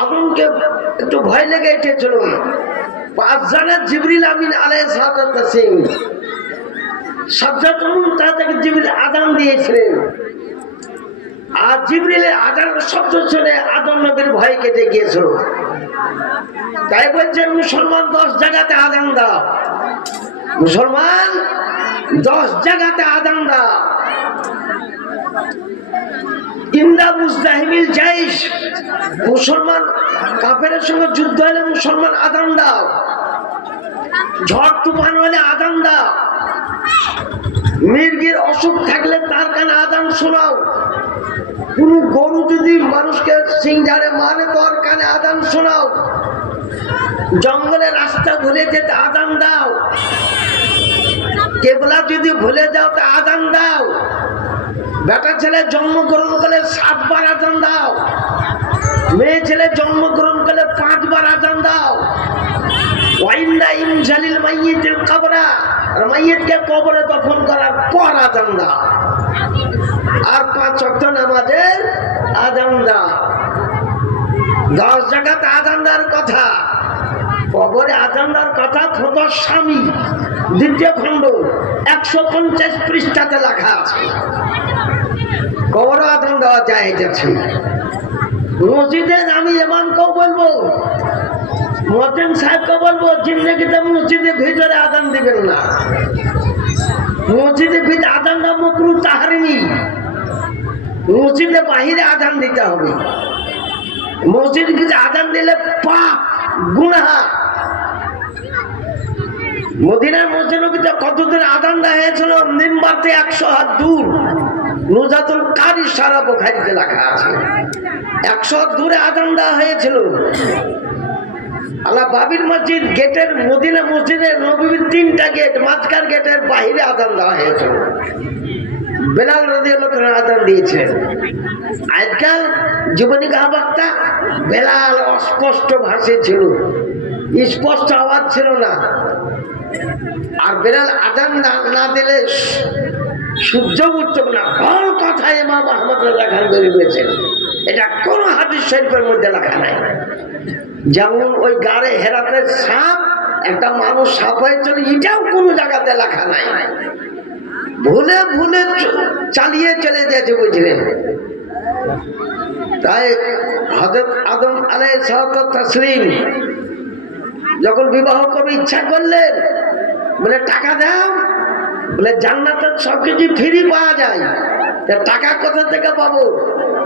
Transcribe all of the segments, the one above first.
আদমকে একটু ভয় লেগে এঁটেছিল পাঁচজনের জিবরিল আমিন আলাই সিং সবজাতুন তাদেরকে জিবরিল আদান দিয়েছিলেন। আর জিবরিলের আদান শব্দ শুনে আদম নবীর ভয় কেটে গিয়েছিল। তাই বলছেন মুসলমান দশ জায়গাতে আদান দাও। মুসলমান দশ জায়গাতে আদান দাও। ইন্দা মুজদাহিমিল জাইশ, মুসলমান কাফের সঙ্গে যুদ্ধ হলে মুসলমান আদান দাও ঝড় তুফান হলে আদান দাও মির্গির অসুখ থাকলে তার কানে আদান শোনাও। কোন গরু যদি মানুষকে সিংঝাড়ে মারে তোর কানে আদান শোনাও। জঙ্গলে রাস্তা ভুলে যেতে আদান দাও। কেবলা যদি ভুলে যাও তা আদান দাও। বেটা ছেলে জন্মগ্রহণ করলে সাতবার আজান দাও। মেয়ে ছেলে জন্মগ্রহণ করলে পাঁচবার আজান দাও। আর কবরে করার পর আজান আর পাঁচ নামাজের দশ আজান কথা। কবরে কথা স্বামী? দ্বিতীয় খণ্ড, একশো পঞ্চাশ পৃষ্ঠাতে লেখা আছে। কবর আদান দেওয়া যাচ্ছে। মসজিদে আমি এমানকেও বলব? মতেন সাহেবকে বলব মসজিদের ভিতরে আদান দিবেন না। মসজিদে ভিতরে আদান মসজিদে বাহিরে আদান দিতে হবে। মসজিদ ভিতরে আদান দিলে পাপ, গুনাহা। মদিনার মসজিদের ভিতরে কতদিন আদান দেওয়া হয়েছিল? নিম্বাতে একশো হাত দূর। নুজাতুল কারি সারা বোখারিতে লেখা আছে। একশো দূরে আদান দেওয়া হয়েছিল। আল্লাহ বাবির মসজিদ, গেটের মদিনা মসজিদের নবীর তিনটা গেট, মাঝখান গেটের বাহিরে আদান দেওয়া হয়েছিল। বেলাল নদী আদান দিয়েছিলেন আজকাল জীবনী গাহবাক্তা বেলাল অস্পষ্ট ভাষে ছিল। স্পষ্ট আওয়াজ ছিল না। আর বেলাল আদান না দিলে সূর্য উঠত না ভর কথা ইমাম আহমদ রাজা খান তৈরি করেছেন এটা কোন হাদিস শরীফের মধ্যে লেখা নাই। যেমন ওই গাড়ে হেরাতে সাপ, একটা মানুষ সাপ হয়েছিল, এটাও কোনো জায়গাতে লেখা নাই। ভুলে ভুলে চালিয়ে চলে যেতে বুঝলেন? তাই হজরত আদম আলাই তসলিম যখন বিবাহ করবে, ইচ্ছা করলেন, বলে, টাকা দাও বলে, জান্নাতের সবকিছু ফ্রি পাওয়া যায়। টাকা কোথা থেকে পাবো?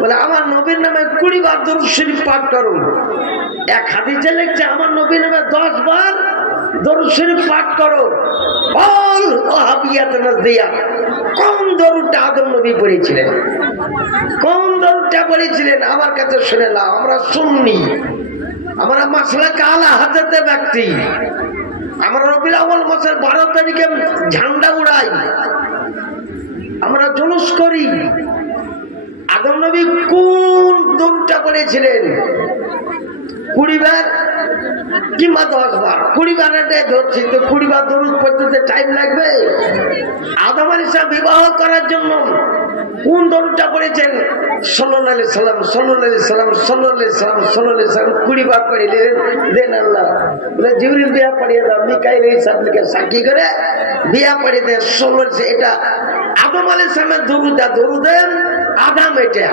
বলে, আমার নবীর নামে কুড়ি বার দরুদ শরীফ পাঠ করুন এক হাদিসে লিখছে, আমার নবীর নামে দশ বার শরীফ পাঠ করো। আদম নবী আমার কাছে শুনে আমরা শুননি আমরা মাসলা কালা হাতে ব্যক্তি। আমরা রবিল আউ্বাল মাসের বারো তারিখে ঝান্ডা উড়াই। আমরা জুলুস করি। আদম নবী কোন দৌড়টা করেছিলেন? কুড়ি বার কিংবা দশ বার। কুড়ি ধরছি তো কুড়ি বার দরুদ পড়তে টাইম লাগবে। আদম আলী বিবাহ করার জন্য কোন দরুদটা পড়েছেন সাল্লাহ সাল্লাম সাল্লাহ সাল্লাম সাল্লাহ সাল্লাম সাল্লাহ সাল্লাম কুড়ি বার দেন আল্লাহ, বলে জিবরিল বিয়া পড়িয়ে দাও, মিকাইল সাহেবকে সাক্ষী করে বিয়া পড়িয়ে ষোলো এটা আদম আলী সাহেবের দরুদা দরুদেন আদাম এটা।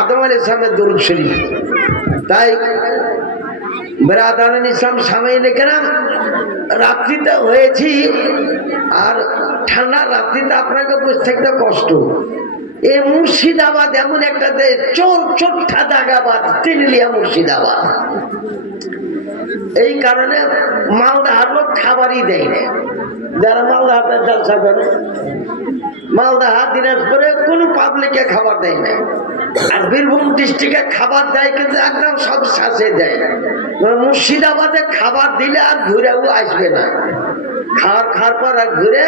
আদম আলী সাহেবের দরুদ শরীফ। তাই বেরাদান ইসলাম কেরাম রাত্রিতে হয়েছি, আর ঠান্ডা রাত্রিতে আপনাকে বসে থাকতে কষ্ট। এ মুর্শিদাবাদ এমন একটা দেশ, চোর চোট্টা দাগাবাদ, তিনলিয়া মুর্শিদাবাদ। এই কারণে মালদাহার লোক খাবারই দেয় না। যারা মালদাহাতে করে মালদাহা দিনাজপুরে কোনো পাবলিকে খাবার দেয় না আর বীরভূম ডিস্ট্রিক্টে খাবার দেয় কিন্তু একদম সব শ্বাসে দেয় মুর্শিদাবাদে খাবার দিলে আর ঘুরেও আসবে না। খাওয়ার খাওয়ার পর আর ঘুরে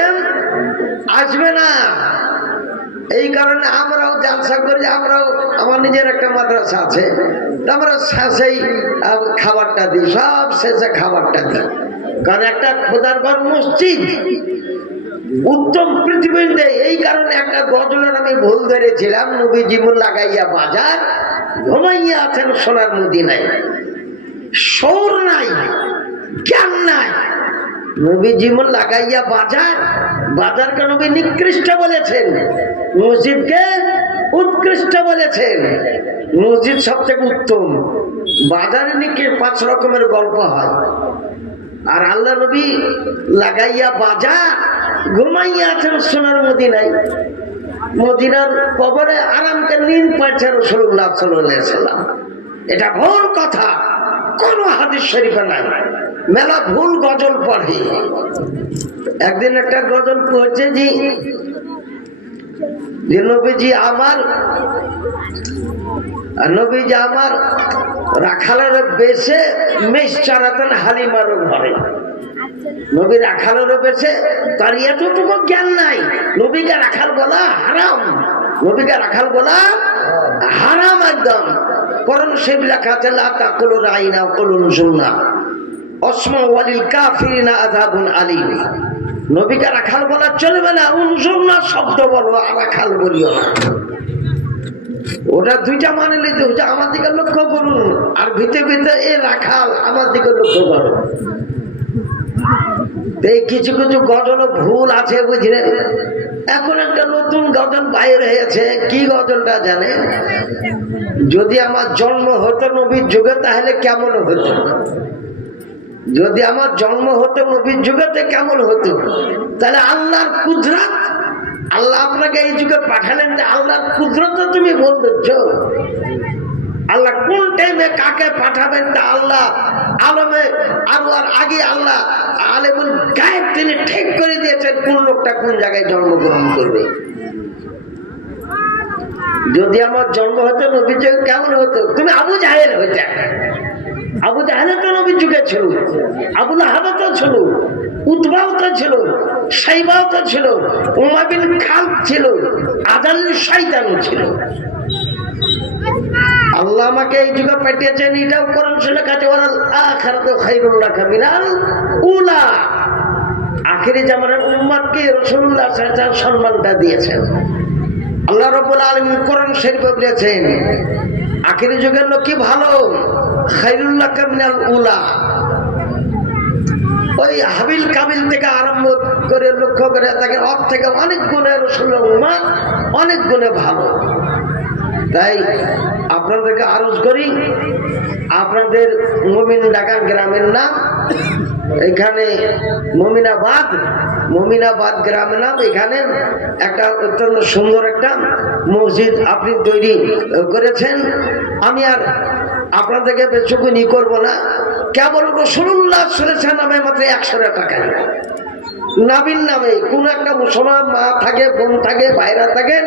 আসবে না। এই কারণে আমরাও জালসা করি, আমরাও, আমার নিজের একটা মাদ্রাসা আছে। আমরা শেষেই খাবারটা দিই, সব শেষে খাবারটা দিই। কারণ একটা খোদার ঘর মসজিদ উত্তম পৃথিবীতে এই কারণে একটা গজলের আমি ভুল ধরেছিলাম নবী জীবন লাগাইয়া বাজার, ঘুমাইয়া আছেন সোনার মদিনায়। সৌর নাই, জ্ঞান নাই। নবী জীবন লাগাইয়া বাজার, বাজারকে নবী নিকৃষ্ট বলেছেন, মসজিদকে উৎকৃষ্ট বলেছেন। মসজিদ সবথেকে উত্তম, বাজারে নাকি পাঁচ রকমের গল্প হয়। আর আল্লাহ নবী লাগাইয়া বাজা ঘুমাইয়া আছেন সোনার মদিনায়। মদিনার কবরে আরামকে নিন পাচ্ছে রসুল্লাহ সাল্লাম। এটা ভুল কথা। কোন হাদিস শরীফে নাই। মেলা ভুল গজল পড়ে। একদিন একটা গজল পড়ছে যে নবীজি আমার নবীজি আমার রাখালের বেশে মেষ চারাতেন হালিমার ঘরে। নবী রাখালের বেশে তার এতটুকু জ্ঞান নাই। নবীকে রাখাল বলা হারাম। নবীকে রাখাল বলা হারাম একদম। করণ শিব লেখা আছে লাতা কলু রাইনা কলুন শুননা অসমা ওয়ালিল কাফিরিনা আযাবুন আলিম। নবীকে রাখাল বলা চলবে না। উনসুন্না শব্দ বলো আর রাখাল বলিও না। ওটা দুইটা মানে নিতে হচ্ছে আমার দিকে লক্ষ্য করুন। আর ভিতরে ভিতরে এ রাখাল আমার দিকে লক্ষ্য করো। তো এই কিছু কিছু গজল ভুল আছে বুঝলেন এখন একটা নতুন গজল বাইর হয়েছে। কি গজলটা জানে? যদি আমার জন্ম হতো নবীর যুগে, তাহলে কেমন হতো? যদি আমার জন্ম হতো নবীর যুগেতে কেমন হতো? তাহলে আল্লাহর কুদরত আল্লাহ আপনাকে এই যুগে পাঠালেন যে আল্লাহর কুদরত তুমি বলতেছ আল্লাহ কোন টাইমে কাকে পাঠাবেন তা আল্লাহ আলমে আরও আর আগে আল্লাহ আলেমুল গায়েব তিনি ঠিক করে দিয়েছেন কোন লোকটা কোন জায়গায় জন্মগ্রহণ করবে। যদি আমার জন্ম হতো নবীর যুগে কেমন হতো? তুমি আবু জাহেল হইতে। আবু জাহেলে তো যুগে ছিল আবুল আহাবা তো ছিল উদ্বাও তো ছিল সাইবাও তো ছিল উমাবিন খাল ছিল আদাল শাইতানও ছিল। আল্লাহ আমাকে এই যুগে পাঠিয়েছেন, এটাও কোরআন শুনে কাছে ওরা আখারাতে খাইরুল্লাহ কামিনাল উলা। আখেরি জামানের উম্মাদকে রসুল্লাহ সম্মানটা দিয়েছেন। আল্লাহ রব্বুল আলামিন কোরআন শরীফে বলেছেন, আখেরি যুগের লোক কি ভালো? খাইরুল্লাহ কামিনাল উলা। ওই হাবিল কাবিল থেকে আরম্ভ করে লক্ষ্য করে দেখেন ওর থেকে অনেক গুণে রসুল্লাহ উম্মাদ অনেক গুণে ভালো। তাই আপনাদেরকে আরজ করি, আপনাদের মমিন ডাকা গ্রামের নাম, এখানে মমিনাবাদ মমিনাবাদ গ্রামের নাম, এখানে একটা অত্যন্ত সুন্দর একটা মসজিদ আপনি তৈরি করেছেন। আমি আর আপনাদেরকে বেচুকুনি করব না। কেবল রসুল্লাহ শুনেছেন নামে মাত্র একশো টাকা নাবির নামে কোন একটা মুসলমান মা থাকে, বোন থাকে, ভাইরা থাকেন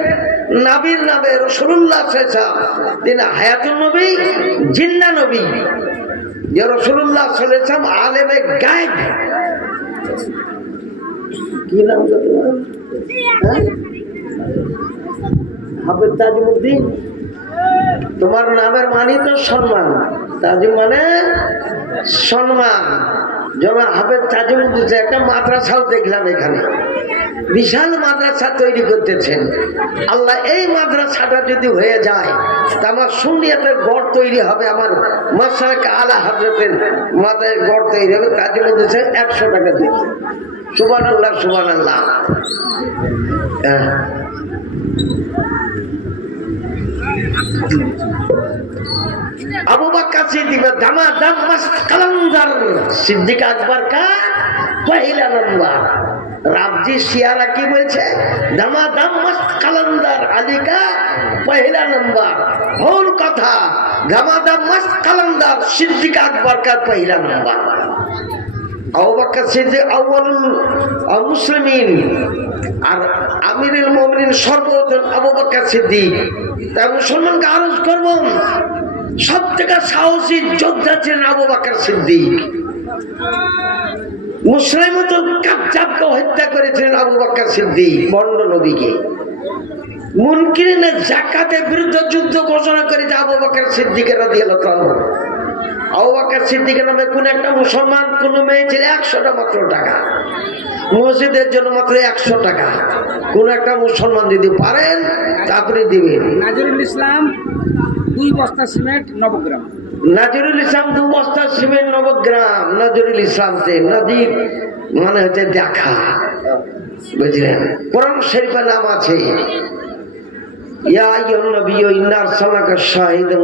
নাবির নামে রসুল্লাহ শেষা তিনি হায়াতুল নবী, জিন্না নবী। যে রসুল্লাহ সাল্লাম আলেমে গায়েব। কি নাম? হ্যাঁ? হাফেজ তাজিমুদ্দিন। তোমার নামের মানে তো সম্মান। তাজিম মানে সম্মান। যেমন হাফেজ তাজিমুদ্দিন একটা মাদ্রাসাও দেখলাম এখানে। বিশাল মাদ্রাসা তৈরি করতেছেন। আল্লাহ এই মাদ্রাসাটা যদি হয়ে যায়, তা আমার সুনিয়াতের গড় তৈরি হবে, আমার মাসাক আলা হাজরতের মাথায় গড় তৈরি হবে মধ্যে সে একশো টাকা দিচ্ছে সুবান আল্লাহ সুবান আল্লাহ হ্যাঁ। আবু বাক্কা সিদ্দিক দামা দাম কালান্দার সিদ্দিক আকবর কা, পহিলা নম্বর রাবজি শিয়ারা কি বলছে? দামা দাম মস্ত কালান্দার আলিকা পহেলা নম্বর ভুল কথা। দামা দাম মস্ত কালান্দার সিদ্দিক আকবর কা, পহেলা নম্বর মুসলিমিন আর মুসলমানকে সব সাহসী মুসলিমতুল কাজ্জাবকে হত্যা করেছিলেন আবু বকর সিদ্দিক বন্ড নবীকে। মুনকিরিনের জাকাতের বিরুদ্ধে যুদ্ধ ঘোষণা করেছে আবু বকর সিদ্দিকের রাদিয়াল্লাহু তাআলা। আবু বকর সিদ্দিকের নামে কোন একটা মুসলমান কোন মেয়ে ছিল একশোটা মাত্র টাকা। মসজিদের জন্য মাত্র একশো টাকা। কোন একটা মুসলমান যদি পারেন তা দিবেন। নাজরুল ইসলাম দুই বস্তা সিমেন্ট নবগ্রাম। নাজরুল ইসলাম দু বস্তা সিমেন্ট নবগ্রাম। নজরুল ইসলাম যে নদীর মানে হচ্ছে দেখা। বুঝলেন? কোরআন শরীফের নাম আছে ইয়া আইয়ুহান নাবিয়্যু ইন্না আরসালনাকা শাহিদান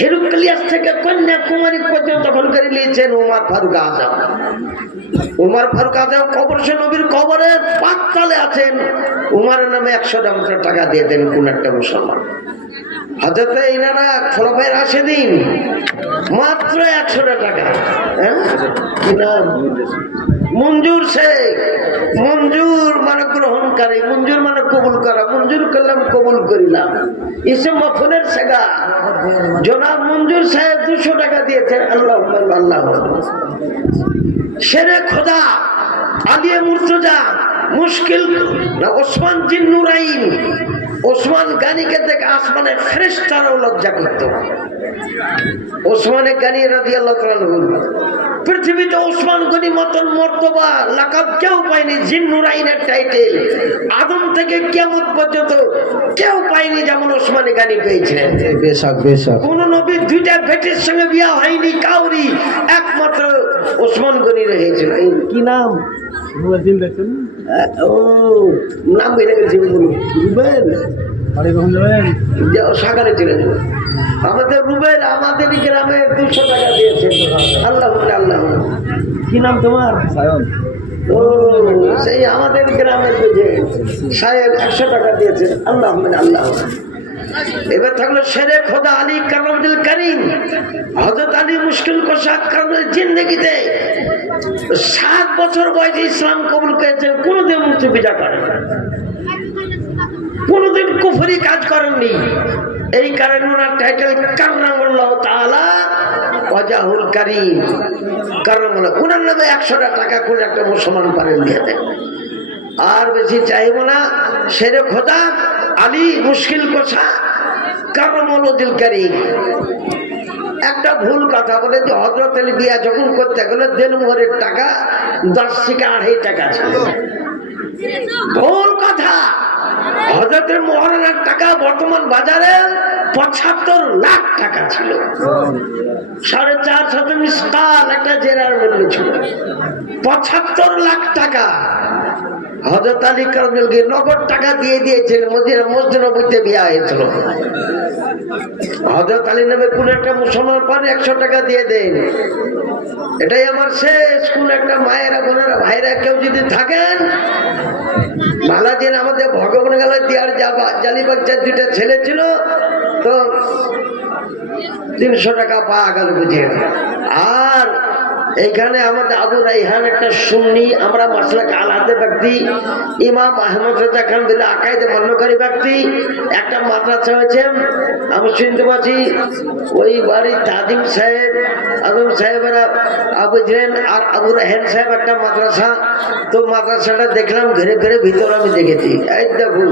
হেরুকালিয়াস থেকে কন্যাকুমারী পর্যন্ত দখল করে নিয়েছেন উমার ফারুক আজম। উমার ফারুক আজম কবর সে নবীর কবরের পাঁচতলে আছেন। উমারের নামে একশো টাকা দিয়ে দেন কোন একটা মুসলমান। হাজতে ইনারা খোলাফাইয়ের আসে দিন মাত্র একশোটা টাকা হ্যাঁ? মঞ্জুর শেখ। মঞ্জুর মানে গ্রহণকারী, মঞ্জুর মানে কবুল করা, মঞ্জুর করলাম, কবুল করিলাম। ইসে মফনের শেখা। জনাব মঞ্জুর সাহেব দুশো টাকা দিয়েছেন, আল্লাহ আল্লাহ সেরে খোদা আলিয়ে মুর্তজা মুশকিল ওসমান জিন্নুরাইন। ওসমান গানিকে দেখে আসমানের ফেরেস্তারাও লজ্জা করতো। ওসমানে গানি রাজি আল্লাহ পৃথিবীতে ওসমান গনি মতন মর্তবা লাকাব কেউ পায়নি জিন্নুরাইনের টাইটেল। আদম থেকে কেমন পর্যন্ত কেউ পায়নি যেমন ওসমানে গানি পেয়েছিলেন। বেশক বেশক। কোন নবীর দুইটা বেটির সঙ্গে বিয়া হয়নি কাউরি একমাত্র ওসমান গনি রয়েছিল এই কি নাম? ও নাম বেড়ে গেছে বলুন? সাগরে চলে যাব। আমাদের রুবেল আমাদের গ্রামে দুশো টাকা দিয়েছে। আল্লাহ আল্লাহ কি নাম তোমার? ও সেই আমাদের গ্রামের বুঝে সাহেব একশো টাকা দিয়েছে। আল্লাহ আল্লাহ এবার থাকল শেরে খোদা আলী কারামদুল করিম। হজরত আলী মুশকিল কোষাক কারণের জিন্দগিতে সাত বছর বয়সে ইসলাম কবুল করেছেন কোনোদিন মুক্তি পূজা করেন কোনোদিন কুফরি কাজ করেননি। এই কারণে ওনার টাইটেল কারনামুল্লাহ তাআলা? ওয়াজাহুল কারীম। কারনামুল্লাহ ওনার নামে একশোটা টাকা কোন একটা মুসলমান পারেন দিয়ে দেন। আর বেশি চাইব না সেরে খোদা, আলী মুশকিল কোষা কারমুল কারীম। একটা ভুল কথা বলে যে হজরত আলী বিয়া যখন করতে গেলে দেনমোহরের টাকা, দশ থেকে আড়াই টাকা ছিল। ভুল কথা। হজরতের মহারানার টাকা বর্তমান বাজারে পঁচাত্তর লাখ টাকা ছিল। সাড়ে চার শত মিসকাল একটা জেরার মূল্য ছিল। পঁচাত্তর লাখ টাকা। হজরত আলী কারণকে নগদ টাকা দিয়ে দিয়েছিল মদিনা মসজিদ নবীতে বিয়া হয়েছিল। হজরত আলী নামে কোন একটা মুসলমান পান একশো টাকা দিয়ে দেন। এটাই আমার শেষ। কোন একটা মায়েরা, বোনেরা, ভাইরা কেউ যদি থাকেন মালাদিন আমাদের ভগবান গেল, দিয়ার জালি বাচ্চার দুইটা ছেলে ছিল, তো তিনশো টাকা পাওয়া গেল বুঝে। আর এইখানে আমাদের আবু রাইহান একটা সুন্নি, আমরা মাসলাকে হাতে ব্যক্তি, ইমাম আহমদ রাজা খান দিলে আকাইতে মান্যকারী ব্যক্তি। একটা মাদ্রাসা হয়েছে, আমি শুনতে পাচ্ছি, ওই বাড়ির তাদিম সাহেব আদম সাহেবেরা আবু জেন আর আবু রাহেন সাহেব একটা মাদ্রাসা। তো মাদ্রাসাটা দেখলাম ঘুরে ঘুরে ভিতরে আমি দেখেছি। এই দেখুন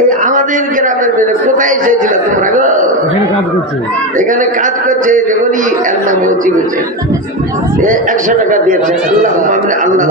এই আমাদের গ্রামের মেয়ে কোথায় এসেছিল তোমরা গো? এখানে কাজ করছে। যেমনই এর নাম হচ্ছে। বলছে এ একশো টাকা দিয়েছে আল্লাহ আল্লাহ।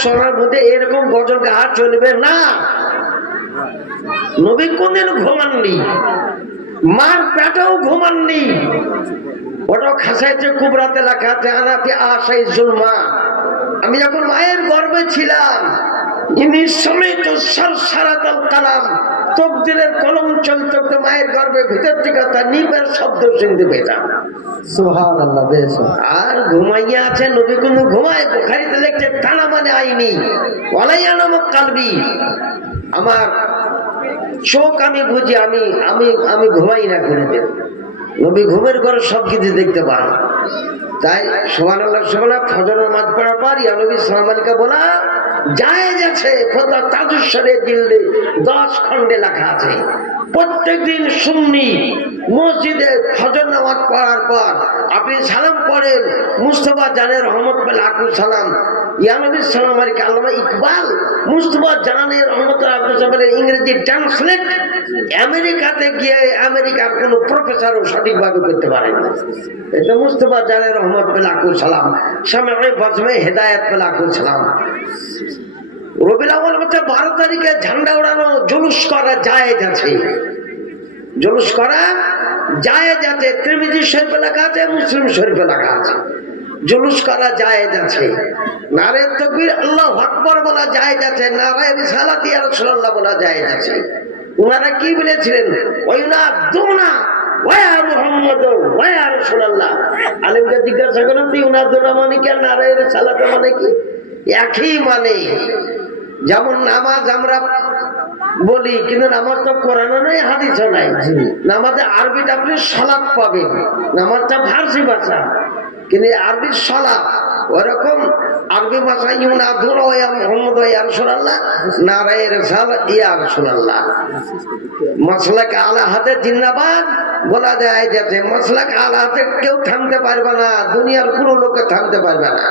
সোনার মধ্যে এরকম গজল গা চলবে না। নবী কোনদিন ঘুমাননি। মার পেটেও ঘুমাননি। ওটাও খাসাইছে কুবরাতে আনাফি আশাই জুলমা। আমি যখন মায়ের গর্ভে ছিলাম, ইনি কালাম কলম চলত মায়ের গর্ভে ভিতর থেকে তার নিপের শব্দ শুনতে পেতাম। সুহান নবী মানে আমার চোখ আমি বুঝি, আমি আমি আমি ঘুমাই না নবী ঘুমের ঘরে সব কিছু দেখতে পান। তাই সোমান আল্লাহ সোমানা ফজর নামাজ পড়ার পর ইয়া নবী সালাম বলা যায় যাচ্ছে দশ খণ্ডে লেখা আছে। প্রত্যেকদিন সুন্নি মসজিদে ফজর নামাজ পড়ার পর আপনি সালাম পড়েন। মুস্তফা জানের রহমত আকুল সালাম। ইয়ানবী ইকবাল, মুস্তফা আকুল ইংরেজি ট্রান্সলেট, আমেরিকাতে গিয়ে সঠিকভাবে করতে মুস্তফা সালাম, সামনে হেদায়ত সালাম। রবিল আউ্বাল হচ্ছে বারো তারিখে ঝান্ডা ওড়ানো জুলুস করা যায় আছে। জুলুস করা যায় যাতে ত্রিমিজি শরীফ লেখা আছে, মুসলিম শরীফ লেখা আছে। জুলুস করা যায় আছে। নারে তকবীর আল্লাহ আকবর বলা যায় যাচ্ছে নারায় রিসালাতি আর রাসূলুল্লাহ বলা যায় যাচ্ছে ওনারা কি বলেছিলেন? ওই না দুনা আলেমকে জিজ্ঞাসা করেন উনার দুনা মানে কি আর নারায় রিসালাত মানে কি? একই মানে। যেমন নামাজ আমরা বলি কিন্তু নামাজ তো কোরআনও নাই হাদিসও নাই। নামাজে আরবিটা আপনি সলাপ পাবেন নামাজটা ফার্সি ভাষা। কিন্তু আরবি সলাপ ওরকম আরবি ভাষা ইউনা ধুর ইয়া মোহাম্মদ ইয়া রাসূলুল্লাহ নারায়ে রিসাল ইয়া রাসূলুল্লাহ। মাসলাক আলা হাতে জিন্দাবাদ বলা যায় যাতে মাসলাক আলা হাতে কেউ থামতে পারবে না দুনিয়ার কোনো লোকে থামতে পারবে না।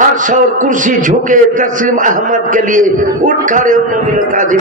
और कुर्सी झुके तस्लीम अहमद के लिए उठ खड़े उन्होंने